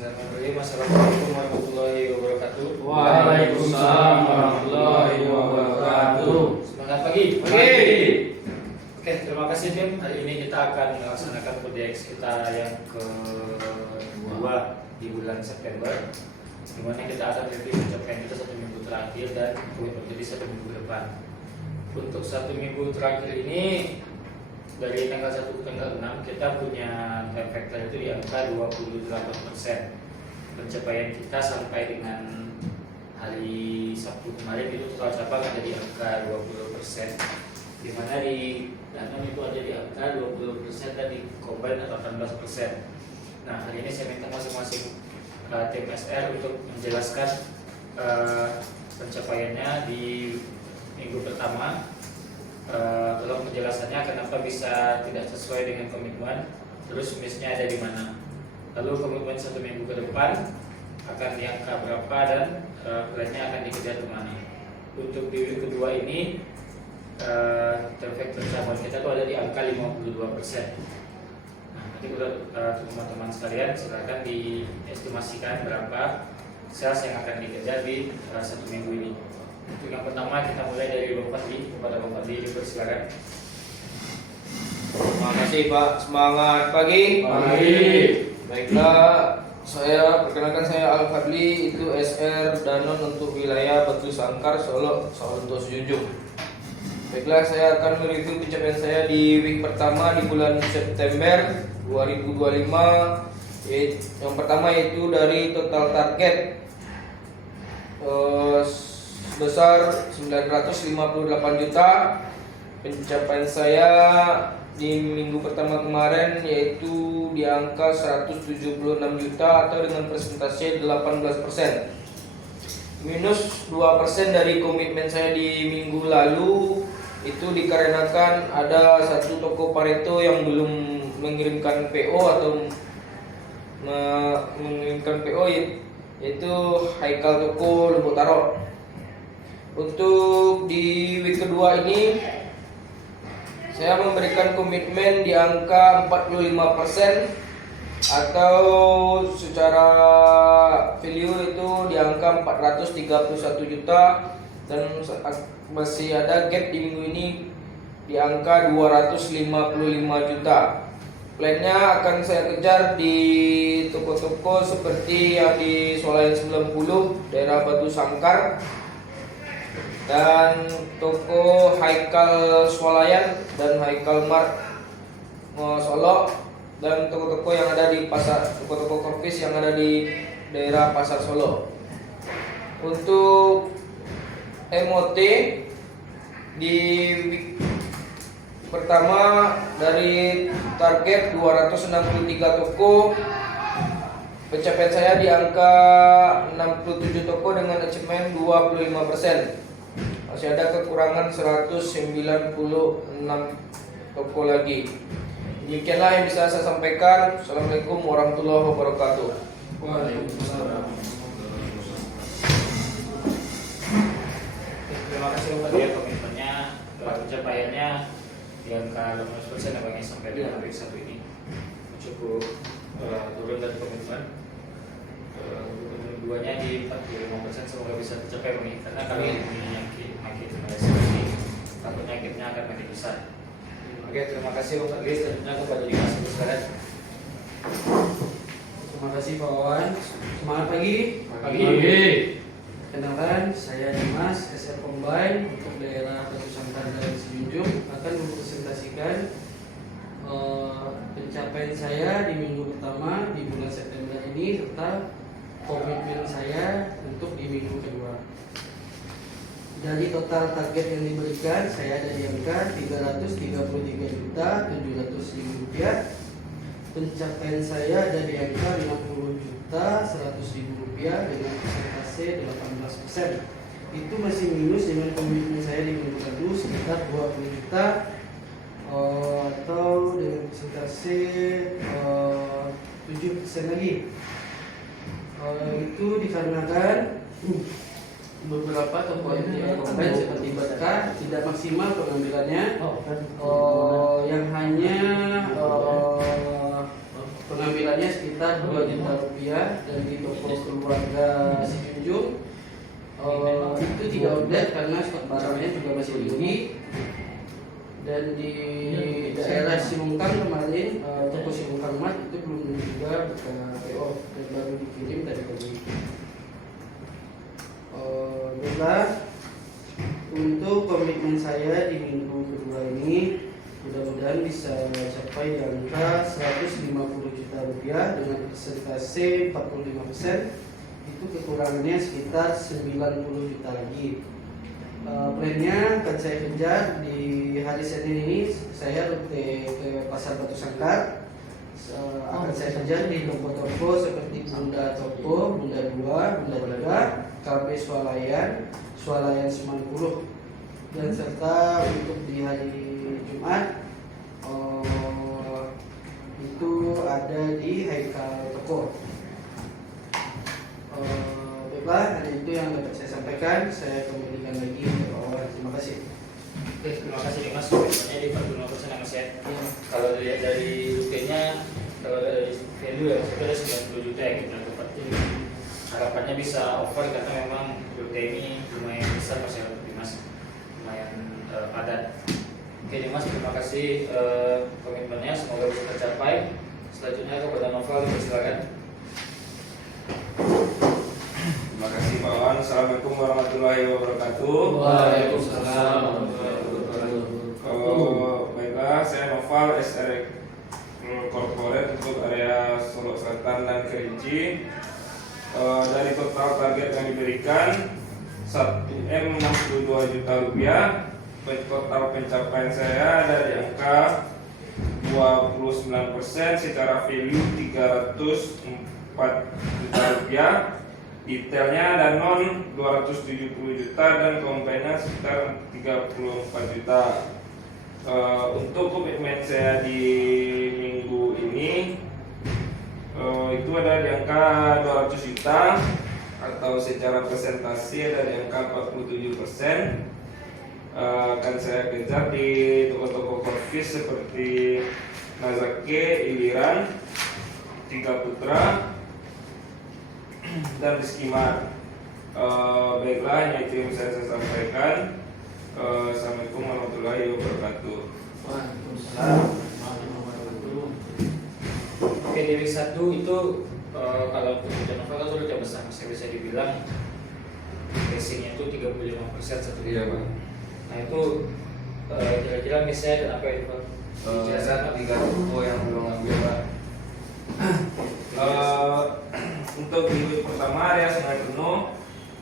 Bismillahirrahmanirrahim. Assalamualaikum warahmatullahi wabarakatuh. Waalaikumsalam warahmatullahi wabarakatuh. Semangat pagi. Pagi. Oke, terima kasih Tim. Hari ini kita akan melaksanakan PDX kita yang kedua di bulan September, di mana kita akan review pencapaian kita 1 minggu terakhir dan komitmen jadi 1 minggu ke depan. Untuk 1 minggu terakhir ini, dari tanggal 1 ke tanggal 6 kita punya time factor itu di angka 28%. Pencapaian kita sampai dengan hari Sabtu kemarin itu total cabang ada di angka 20%, di mana di Danone itu ada di angka 20% dan di Combine 18%. Nah, hari ini saya minta masing-masing tim SR untuk menjelaskan pencapaiannya di minggu pertama. Kalau penjelasannya kenapa bisa tidak sesuai dengan komitmen, terus miss-nya ada di mana, lalu komitmen 1 minggu ke depan akan di angka berapa dan plannya akan dikejar kemana. Untuk di minggu kedua ini terfaktor cabang kita tuh ada di angka 52%. Nah, nanti buat teman-teman sekalian silakan diestimasikan berapa sales yang akan dikejar di 1 minggu ini. Untuk yang pertama kita mulai dari Bapak Fadli. Kepada Bapak Fadli dipersilakan. Terima kasih Pak. Semangat pagi. Pagi. Baiklah, saya perkenalkan, saya Al Fadli, itu SR Danone untuk wilayah Batu Sangkar, Solo, Sawanto Junjung. Baiklah, saya akan mereview pencapaian saya di week pertama di bulan September 2025. Yang pertama yaitu dari total target sebesar 958 juta. Pencapaian saya di minggu pertama kemarin yaitu di angka 176 juta atau dengan persentase 18%. Minus 2% dari komitmen saya di minggu lalu, itu dikarenakan ada satu toko Pareto yang belum mengirimkan PO atau mengirimkan PO, yaitu Haikal Toko Lubuk Taro. Untuk di week kedua ini saya memberikan komitmen di angka 45% atau secara value itu di angka 431 juta, dan masih ada gap di minggu ini di angka 255 juta. Plannya akan saya kejar di toko-toko seperti yang di Solayan 90 daerah Batu Sangkar, dan toko Haikal Swalayan dan Haikal Mart Solo, dan toko-toko yang ada di pasar, toko-toko Korvis yang ada di daerah Pasar Solo. Untuk MOT di week pertama dari target 263 toko, pencapaian saya di angka 67 toko dengan achievement 25%. Masih ada kekurangan 196 toko lagi. Demikianlah yang bisa saya sampaikan. Assalamualaikum warahmatullahi wabarakatuh. Waalaikumsalam. Terima kasih Bapak ya, komitmennya, pencapaiannya di angka 18% yang bagi sampai dengan week 1 ini cukup turun dari komitmen. Keduanya di 45%, semoga bisa tercapai Bang, karena kami punya makin ini takutnya gapnya akan makin besar. Oke, terima kasih Bapak Fadli. Selanjutnya kepada Dimas sekarang. Terima kasih Pak Wawan. Semangat pagi. Pagi. Kenalkan, saya Dimas, SR Combine untuk daerah Batu Sangkar dan Junjung, akan mempresentasikan pencapaian saya di minggu pertama di bulan September ini serta komitmen saya untuk di minggu kedua. Dari total target yang diberikan, saya ada di angka 333 juta 700 ribu rupiah. Pencapaian saya ada di angka 50 juta 100 ribu rupiah dengan persentase 18%. Itu masih minus dengan komitmen saya di minggu lalu sekitar 20 juta atau dengan persentase 7% lagi. Itu dikarenakan beberapa toko Combine seperti Berkah tidak maksimal pengambilannya, yang hanya pengambilannya sekitar 2 juta rupiah dari toko keluarga si Junjung. Itu tidak update karena stok barangnya juga masih beli. Dan di daerah Simungkang kemarin toko Simungkang Mat itu belum juga buka PO dan baru dikirim tadi pagi. Baiklah, untuk komitmen saya di minggu kedua ini mudah-mudahan bisa mencapai di angka 150 juta rupiah dengan persentase 45%. Itu kekurangannya sekitar 90 juta lagi. Plannya akan saya kejar di hari Senin ini. Saya rute ke Pasar Batu Sangkar. Akan saya kejar di toko-toko seperti Bunda Toko, Bunda 2, Bunda 3, KB Swalayan, Swalayan 90, dan serta untuk di hari Jumat itu ada di Haikal Toko. Baiklah, hanya itu yang dapat saya sampaikan. Saya kembalikan lagi ke bawah. Terima kasih. Oke, terima kasih Mas. Sebenarnya di 45% ya Mas ya. Kalau dilihat dari rutenya, kalau dari value ya itu ada 90 juta ya kita dapat. Harapannya bisa over karena memang rute ini lumayan besar Mas ya untuk Mas, lumayan padat. Oke nih Mas, terima kasih komitmennya, semoga bisa tercapai. Selanjutnya kepada Novel, silakan. Terima kasih Pak Wan. Assalamualaikum warahmatullahi wabarakatuh. Waalaikumsalam warahmatullahi wabarakatuh. Baiklah, saya Noval SR Corporate untuk area Solo Selatan dan Kerinci. Dari total target yang diberikan 1M62 juta rupiah. Total pencapaian saya dari angka 29%, secara value 304 juta rupiah. Detailnya ada non 270 juta dan komplainnya sekitar 34 juta. Untuk komitmen saya di minggu ini itu ada di angka 200 juta atau secara presentasi ada di angka 47%. Akan saya kejar di toko-toko coffee seperti Nazake, Iliran, Tiga Putra, dan Rizkimar. Baiklah, hanya itu yang bisa saya sampaikan. Assalamualaikum warahmatullahi wabarakatuh. Waalaikumsalam warahmatullahi wabarakatuh. Oke, di week 1 itu kalau untuk Novel kan sudah besar, masih bisa dibilang racingnya itu 35% satu Iya Pak. Nah itu kira-kira misalnya dan apa itu Pak? Saya 3 toko yang belum ambil Pak. Untuk minggu pertama area Sungai Penuh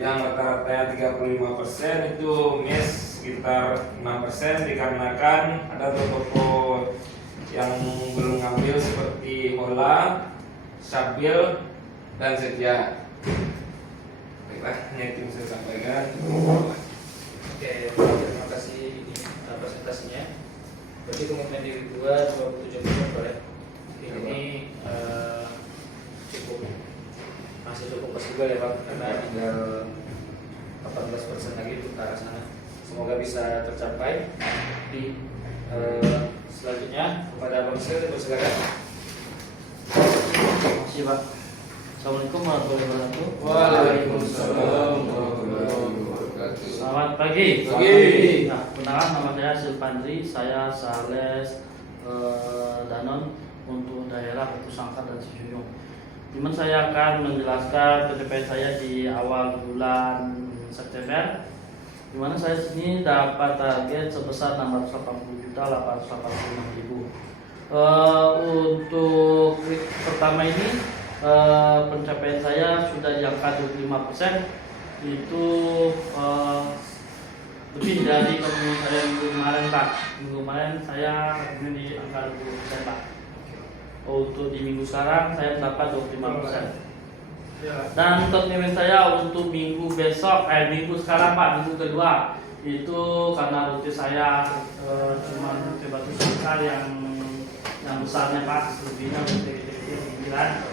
yang rata-ratanya 35% itu mes sekitar 6% dikarenakan ada toko yang belum ngambil seperti Hola, Sabil, dan Setia. Baiklah, ini yang saya sampaikan. Oke, terima kasih ini presentasinya. Berarti komitmen di week 2 27% boleh. Ini masih cukup pas juga ya Pak, karena tinggal 18% lagi untuk ke arah sana. Semoga bisa tercapai. Di selanjutnya kepada Bang Sir, silakan. Terima kasih Pak. Assalamualaikum warahmatullahi wabarakatuh. Waalaikumsalam warahmatullahi wabarakatuh. Selamat pagi. Pagi. Nah, perkenalkan nama saya Silvandri. Saya sales Danon untuk daerah Batu Sangkar dan Sijunjung. Dimana saya akan menjelaskan pencapaian saya di awal bulan September, dimana saya sini dapat target sebesar 680.885.000. Untuk week pertama ini pencapaian saya sudah di angka 25%, itu lebih dari minggu kemarin Pak. Minggu kemarin saya di angka 20% Pak. Untuk di minggu sekarang saya mendapat 25%. Dan komitmen saya untuk minggu besok, minggu sekarang Pak, minggu kedua itu karena rute saya cuma rute Batu Sangkar yang besarnya Pak, selebihnya rute kecil-kecil pinggiran.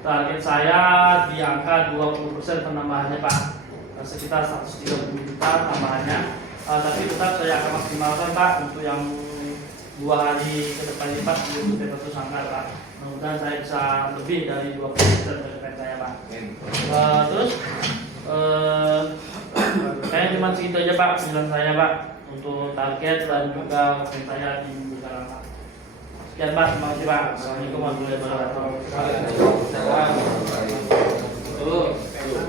Target saya di angka 20% penambahannya Pak, sekitar 130 juta tambahannya. Tapi tetap saya akan maksimalkan Pak untuk yang 2 hari ke depan ini Pak untuk status angkat Pak. Mudah-mudahan saya bisa lebih dari 20% dari saya Pak. Terus saya cuma segitu aja Pak penjelasan saya Pak untuk target dan juga komen saya di minggu sekarang Pak. Sekian Pak, terima kasih Pak. Assalamualaikum warahmatullahi wabarakatuh.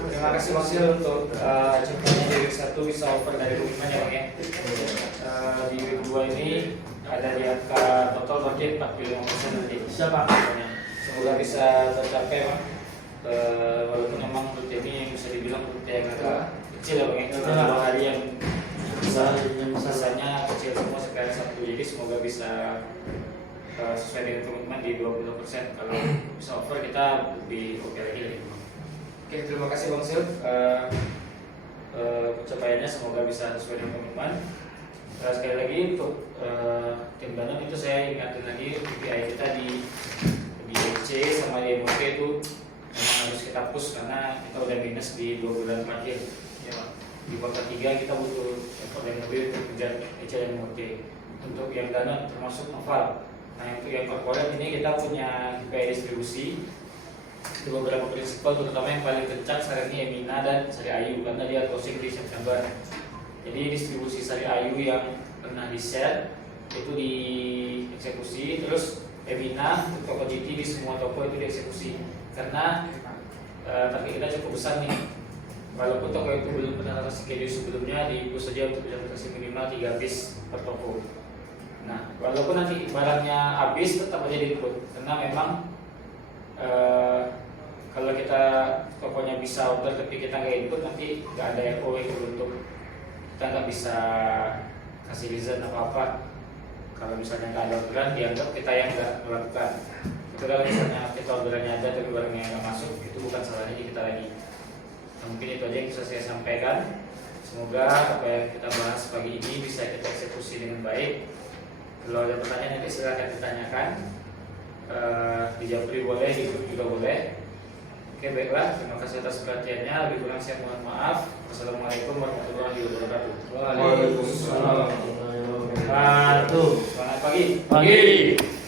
Terima kasih Bang Sil untuk achievement-nya di week 1 bisa over dari komitmen ya Bang ya. Di week 2 ini ada di angka total target 45% nanti. Siapa? Semoga bisa tercapai Bang. Walaupun memang rute ini bisa dibilang rute yang agak kecil ya Bang ya. Cuma 2 hari yang sisanya kecil semua sekarang 1. Jadi semoga bisa sesuai dengan komitmen di 20%. Kalau bisa over kita lebih oke lagi. Oke, terima kasih Bang Sil. Pencapaiannya semoga bisa sesuai dengan komitmen. Sekali lagi untuk tim Danon itu saya ingatin lagi KPI kita di EC sama di MOT itu memang harus kita push karena kita udah minus di 2 bulan terakhir. Ya, di kuartal 3 kita butuh effort yang lebih untuk mengejar EC dan MOT. Untuk yang Danon termasuk Noval. Nah untuk yang corporate ini kita punya KPI distribusi. Di beberapa prinsipal terutama yang paling kencang saat ini Emina dan Sari Ayu karena dia closing di September. Jadi distribusi Sari Ayu yang pernah di share itu dieksekusi, terus Emina untuk toko GT di semua toko itu dieksekusi karena target kita cukup besar nih. Walaupun toko itu belum pernah kasih schedule sebelumnya, dipush saja untuk bisa kasih minimal 3 piece per toko. Nah walaupun nanti barangnya habis tetap aja diikut karena memang kalau kita tokonya bisa order tapi kita nggak input nanti nggak ada FOW untuk kita nggak bisa kasih reason apa-apa. Kalau misalnya nggak ada orderan dianggap kita yang nggak melakukan. Itu kalau misalnya kita orderannya ada tapi barangnya nggak masuk itu bukan salahnya di kita lagi. Nah, mungkin itu aja yang bisa saya sampaikan. Semoga apa yang kita bahas pagi ini bisa kita eksekusi dengan baik. Kalau ada pertanyaan nanti silakan ditanyakan. Dijawab boleh, di grup juga boleh. Oke baiklah, terima kasih atas perhatiannya. Lebih kurang saya mohon maaf. Wassalamualaikum warahmatullahi wabarakatuh. Waalaikumsalam. Selamat pagi. Pagi.